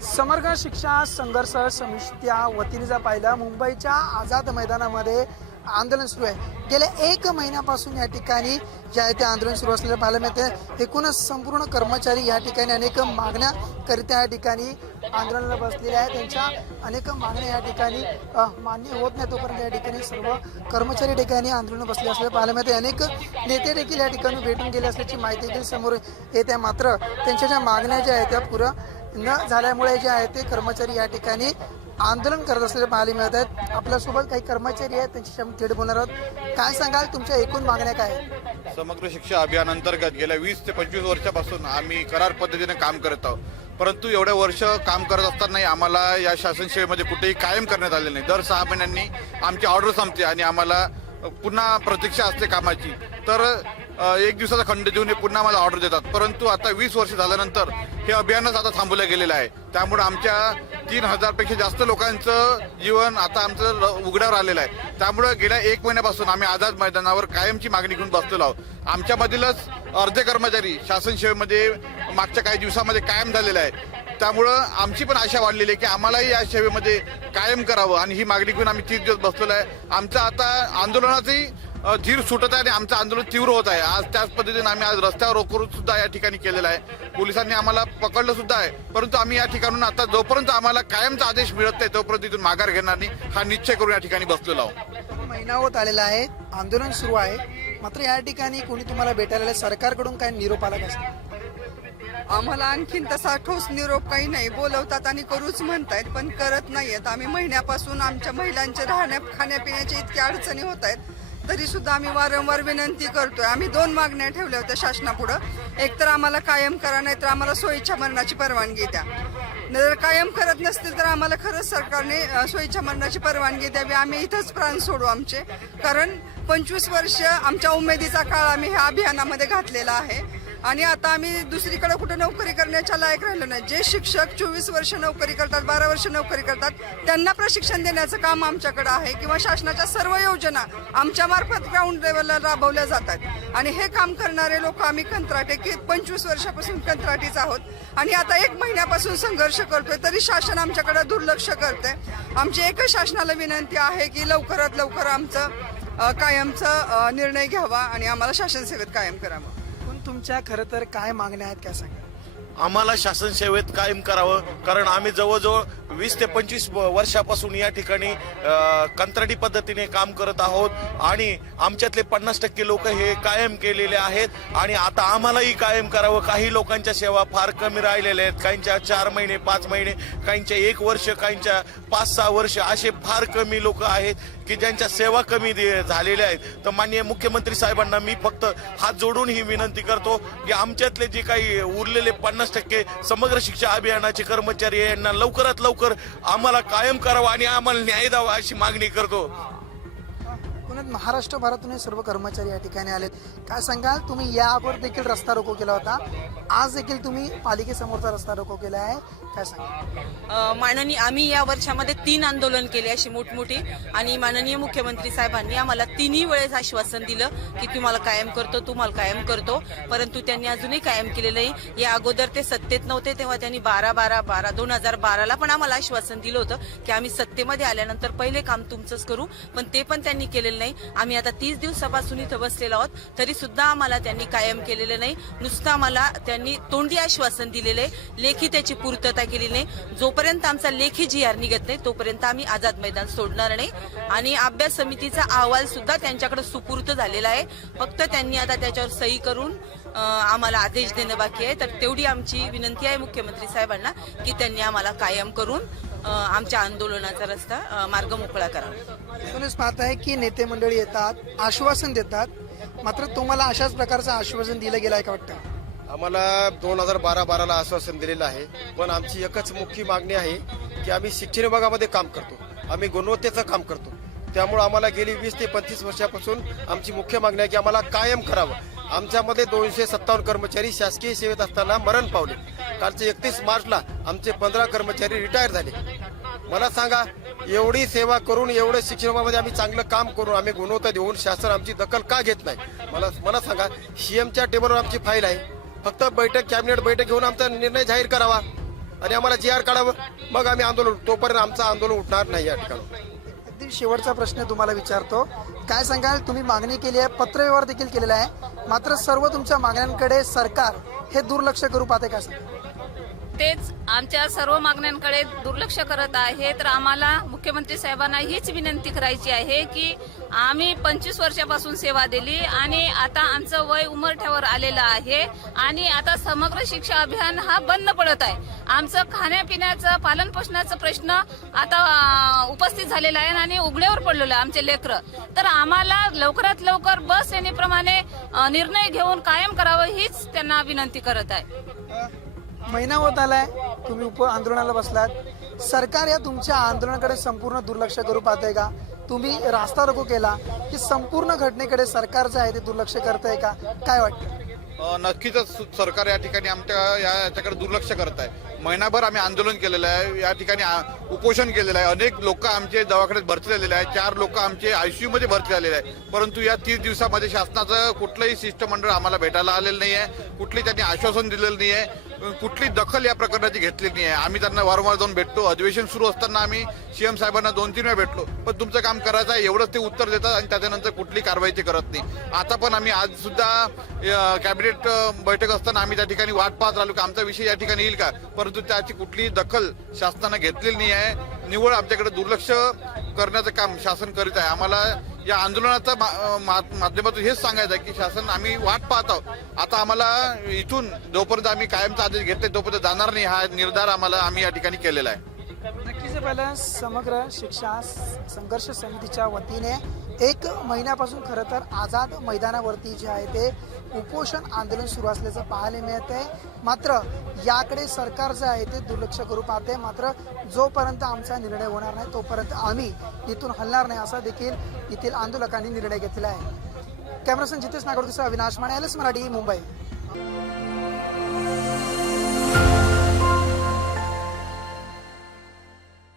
समग्र शिक्षा संघर्ष समितीच्या वतीने जर पाहिलं मुंबईच्या आझाद मैदानामध्ये आंदोलन सुरू आहे। गेल्या 1 महिन्यापासून या ठिकाणी जे आहे ते आंदोलन सुरू असलेलं पाहायला मिळते। एकूणच संपूर्ण कर्मचारी या ठिकाणी अनेक मागण्याकरिता या ठिकाणी आंदोलनाला बसलेले आहेत। त्यांच्या अनेक मागण्या या ठिकाणी मान्य होत नाही तोपर्यंत या ठिकाणी सर्व कर्मचारी ठिकाणी आंदोलन बसले असलेलं पाहायला मिळते। अनेक नेते देखील या ठिकाणी भेटून गेले असल्याची माहिती देखील समोर येते। मात्र त्यांच्या ज्या मागण्या ज्या आहेत त्या पुरं न झाल्यामुळे जे आहे ते कर्मचारी या ठिकाणी आंदोलन करत असलेले पाहायला मिळत आहेत। आपल्यासोबत काही कर्मचारी आहेत, त्यांच्याशी आपण थेट बोलणार आहोत। काय सांगाल, तुमच्या एकूण मागण्या काय आहेत? समग्र शिक्षा अभियानांतर्गत गेल्या 20 ते 25 वर्षापासून आम्ही करार पद्धतीने काम करत आहोत। परंतु एवढे वर्ष काम करत असतानाही आम्हाला या शासन सेवेमध्ये कुठेही कायम करण्यात आले नाही। दर 6 महिन्यांनी आमची ऑर्डर संपते आणि आम्हाला पुन्हा प्रतीक्षा असते कामाची। तर 1 दिवसाचा खंड देऊन पुन्हा आम्हाला ऑर्डर देतात। परंतु आता 20 वर्ष झाल्यानंतर हे अभियानच आता थांबवलं गेलेलं आहे। त्यामुळे आमच्या 3000 पेक्षा जास्त लोकांचं जीवन आता आमचं उघड्यावर आलेलं आहे। त्यामुळे गेल्या 1 महिन्यापासून आम्ही आझाद मैदानावर कायमची मागणी घेऊन बसलेलो आहोत। आमच्यामधीलच अर्धे कर्मचारी शासन सेवेमध्ये मागच्या काही दिवसामध्ये कायम झालेले आहे। त्यामुळं आमची पण आशा वाढलेली आहे की आम्हालाही या सेवेमध्ये कायम करावं आणि ही मागणी घेऊन आम्ही 30 दिवस बसलेलो आहे। आमचं आता आंदोलनाचंही धीर सुटत आहे आणि आमचं आंदोलन तीव्र होत आहे। आज त्याच पद्धतीने आम्ही आज रस्त्यावर रोखून सुद्धा या ठिकाणी केलेलं आहे। पोलिसांनी आम्हाला पकडलं सुद्धा आहे। परंतु आम्ही या ठिकाणून आता जोपर्यंत आम्हाला कायमचा आदेश मिळत नाही तोपर्यंत इथून माघार घेणार नाही हा निश्चय करून या ठिकाणी बसलेलो आहोत। महिना होत आलेला आहे, आंदोलन सुरू आहे, मात्र या ठिकाणी कोणी तुम्हाला भेटायला आले? सरकारकडून काय निरोप आला का? आम्हाला आणखीन तसा ठोस निरोप काही नाही। बोलवतात आणि करूच म्हणतायत पण करत नाहीयेत। आम्ही महिन्यापासून आमच्या महिलांच्या खाण्यापिण्याच्या इतक्या अडचणी होत आहेत, तरी सुद्धा आम्ही वारंवार विनंती करतोय। आम्ही 2 मागण्या ठेवल्या होत्या शासनापुढं, एक तर आम्हाला कायम करा, नाही तर आम्हाला सोयीच्या मरणाची परवानगी द्या। जर कायम करत नसतील तर आम्हाला खरंच सरकारने सोयीच्या मरणाची परवानगी द्यावी। आम्ही इथंच प्राण सोडू आमचे, कारण 25 वर्ष आमच्या उमेदीचा काळ आम्ही ह्या अभियानामध्ये घातलेला आहे आणि आता आम्ही दुसरीकडे कुठे नोकरी करण्याच्या लायक राहिलो नाही। जे शिक्षक 24 वर्ष नोकरी करतात, 12 वर्ष नोकरी करतात, त्यांना प्रशिक्षण देण्याचं काम आमच्याकडे आहे किंवा शासनाच्या सर्व योजना आमच्या मार्फत ग्राउंड लेवलला राबवल्या जातात आणि हे काम करणारे लोक आम्ही कंत्राटे की 25 वर्षापासून कंत्राटीच आहोत आणि आता 1 महिन्यापासून संघर्ष करतोय, तरी शासन आमच्याकडे दुर्लक्ष करते। आमची एकच शासनाला विनंती आहे की लवकरात लवकर आमचं कायमचा निर्णय घ्यावा आणि आम्हाला शासन सेवेत कायम करावं। तुमच्या खरं तर काय मागण्या आहेत, काय सांगा? आम्हाला शासन सेवेत कायम करावं, कारण आम्ही जवळजवळ 20 ते 25 वर्षापासून या ठिकाणी कंत्राटी पद्धतीने काम करत आहोत आणि आमच्यातले 50% लोक हे कायम केलेले आहेत आणि आता आम्हालाही कायम करावं। काही लोकांच्या सेवा फार कमी राहिलेल्या आहेत, काहींच्या 4 महिने 5 महिने, काहींच्या 1 वर्ष, काहींच्या 5-6 वर्ष, असे फार कमी लोक आहेत की ज्यांच्या सेवा कमी झालेल्या आहेत। तर माननीय मुख्यमंत्री साहेबांना मी फक्त हात जोडून ही विनंती करतो की आमच्यातले जे काही उरलेले 50% समग्र शिक्षा अभियानाचे कर्मचारी यांना लवकरात लवकर आम्हाला कायम करावा आणि आम्हाला न्याय द्यावा अशी मागणी करतो। पुण्यात महाराष्ट्रभरातून सर्व कर्मचारी या ठिकाणी आलेत। काय सांगाल, तुम्ही या अगोदर देखील रस्ता रोको केला होता, आज देखील तुम्ही पालिकेसमोरचा रस्ता रोको केला आहे, काय सांगाल? माननीय आम्ही या वर्षामध्ये 3 आंदोलन केले अशी मोठमोठी आणि माननीय मुख्यमंत्री साहेबांनी आम्हाला 3ही वेळेस आश्वासन दिलं की तुम्हाला कायम करतो, परंतु त्यांनी अजूनही कायम केलेलं नाही। या अगोदर ते सत्तेत नव्हते तेव्हा त्यांनी 2012ला पण आम्हाला आश्वासन दिलं होतं की आम्ही सत्तेमध्ये आल्यानंतर पहिले काम तुमचंच करू, पण ते पण त्यांनी केलेलं नाही। आम्ही आता 30 दिवसापासून इथं बसलेलो आहोत, तरी सुद्धा आम्हाला त्यांनी कायम केलेलं नाही। नुसतं आम्हाला त्यांनी तोंडी आश्वासन दिलेले, लेखी त्याची पूर्तता केली नाही। जोपर्यंत आमचा लेखी GR निघत नाही तोपर्यंत आम्ही आझाद मैदान सोडणार नाही आणि अभ्यास समितीचा अहवाल सुद्धा त्यांच्याकडे सुपूर्त झालेला आहे। फक्त त्यांनी आता त्याच्यावर सही करून आम्हाला आदेश देणं बाकी आहे। तर तेवढी आमची विनंती आहे मुख्यमंत्री साहेबांना की त्यांनी आम्हाला कायम करून आमच्या आंदोलनाचा रस्ता मार्ग मोकळा करावा। तुम्हीच पाहताय की नेते मंडळी येतात, आश्वासन देतात, मात्र तुम्हाला अशाच प्रकारचं आश्वासन दिलं गेलं आहे का वाटतं? आम्हाला 2012ला आश्वासन दिलेलं आहे, पण आमची एकच मुख्य मागणी आहे की आम्ही शिक्षण विभागामध्ये काम करतो, आम्ही गुणवत्तेचं काम करतो। त्यामुळे आम्हाला गेली 20 ते 25 वर्षापासून आमची मुख्य मागणी आहे की आम्हाला कायम करावं। आमच्यामध्ये 257 कर्मचारी शासकीय सेवेत असताना मरण पावले। कालचे 31 मार्चला आमचे 15 कर्मचारी रिटायर झाले। मला सांगा, एवढी सेवा करून, एवढं शिक्षण विभागामध्ये आम्ही चांगलं काम करून, आम्ही गुणवत्ता देऊन शासन आमची दखल का घेत नाही? मला सांगा, CMच्या टेबलवर आमची फाईल आहे, फक्त कॅबिनेट बैठक घेऊन आमचा निर्णय जाहीर करावा। आणि आम्हाला GR काढावं, मग आम्ही आंदोलन, तोपर्यंत आमचं आंदोलन उठणार नाही या ठिकाणी. अगदी शेवटचा प्रश्न तुम्हाला विचारतो, काय सांगाल? तुम्ही मागणी केली आहे, पत्रव्यवहार देखील केलेला आहे, मात्र सर्व तुमच्या मागण्यांकडे सरकार हे दुर्लक्ष करू पाहते का? तेच आमच्या सर्व मागण्यांकडे दुर्लक्ष करत आहे. तर आम्हाला मुख्यमंत्री साहेबांना हीच विनंती करायची आहे की आम्ही 25 वर्षापासून सेवा दिली आणि आता आमचं वय उमरठ्यावर आलेलं आहे आणि आता समग्र शिक्षा अभियान हा बंद पडत आहे. आमचं खाण्यापिण्याचं पालनपोषणाचा प्रश्न आता उपस्थित झालेला आहे आणि उघड्यावर पडलेलं आहे आमचे लेकरं. तर आम्हाला लवकरात लवकर बस श्रेणीप्रमाणे निर्णय घेऊन कायम करावं हीच त्यांना विनंती करत आहे. महिना होत आलाय, तुम्ही आंदोलनाला बसलात, सरकार या तुमच्या आंदोलनाकडे संपूर्ण दुर्लक्ष करू पाहतंय का? तुम्ही रास्ता रोको केला की संपूर्ण घटनेकडे सरकार जे आहे ते दुर्लक्ष करतंय का? काय वाटतं? नक्कीच सरकार या ठिकाणी याच्याकडे दुर्लक्ष करत आहे. महिनाभर आम्ही आंदोलन केलेलं आहे, या ठिकाणी उपोषण केलेलं आहे. अनेक लोक आमचे दवाखान्यात भरती झालेले आहेत, 4 लोक आमचे ICU मध्ये भरती झालेले आहेत. परंतु या 30 दिवसामध्ये शासनाचं कुठलंही शिष्टमंडळ आम्हाला भेटायला आलेलं नाही आहे, कुठली त्यांनी आश्वासन दिलेलं नाही आहे, कुठली दखल या प्रकरणाची घेतलेली नाही आहे. आम्ही त्यांना वारंवार जाऊन भेटतो, अधिवेशन सुरू असताना आम्ही CM साहेबांना 2-3 वेळा भेटलो, पण तुमचं काम करायचं आहे एवढंच ते उत्तर देतात आणि त्याच्यानंतर कुठली कारवाई ते करत नाही. आता पण आम्ही आज सुद्धा कॅबिनेट बैठक असताना आम्ही त्या ठिकाणी वाट पाहत राहिलो की आमचा विषय या ठिकाणी येईल का, परंतु त्याची कुठलीही दखल शासनानं घेतलेली नाही आहे. निव्वळ आमच्याकडे दुर्लक्ष करण्याचं काम शासन करीत आहे. आम्हाला या आंदोलनाच्या माध्यमातून हेच सांगायचं आहे की शासन आम्ही वाट पाहत आहोत. आता आम्हाला इथून जोपर्यंत आम्ही कायमचा आदेश घेतले तोपर्यंत जाणार नाही, हा निर्धार आम्ही या ठिकाणी केलेला आहे. नक्कीच पहिलं समग्र शिक्षा संघर्ष समितीच्या वतीने 1 महिन्यापासून खरं तर आझाद मैदानावरती जे आहे ते उपोषण आंदोलन सुरू असल्याचं पाहायला मिळत आहे. मात्र याकडे सरकार जे आहे ते दुर्लक्ष करू पाहते. मात्र जोपर्यंत आमचा निर्णय होणार नाही तोपर्यंत आम्ही इथून हलणार नाही असा देखील येथील आंदोलकांनी निर्णय घेतला आहे. Cameraman Jitesh Nagodkar, Avinash Mane, LS Marathi, Mumbai.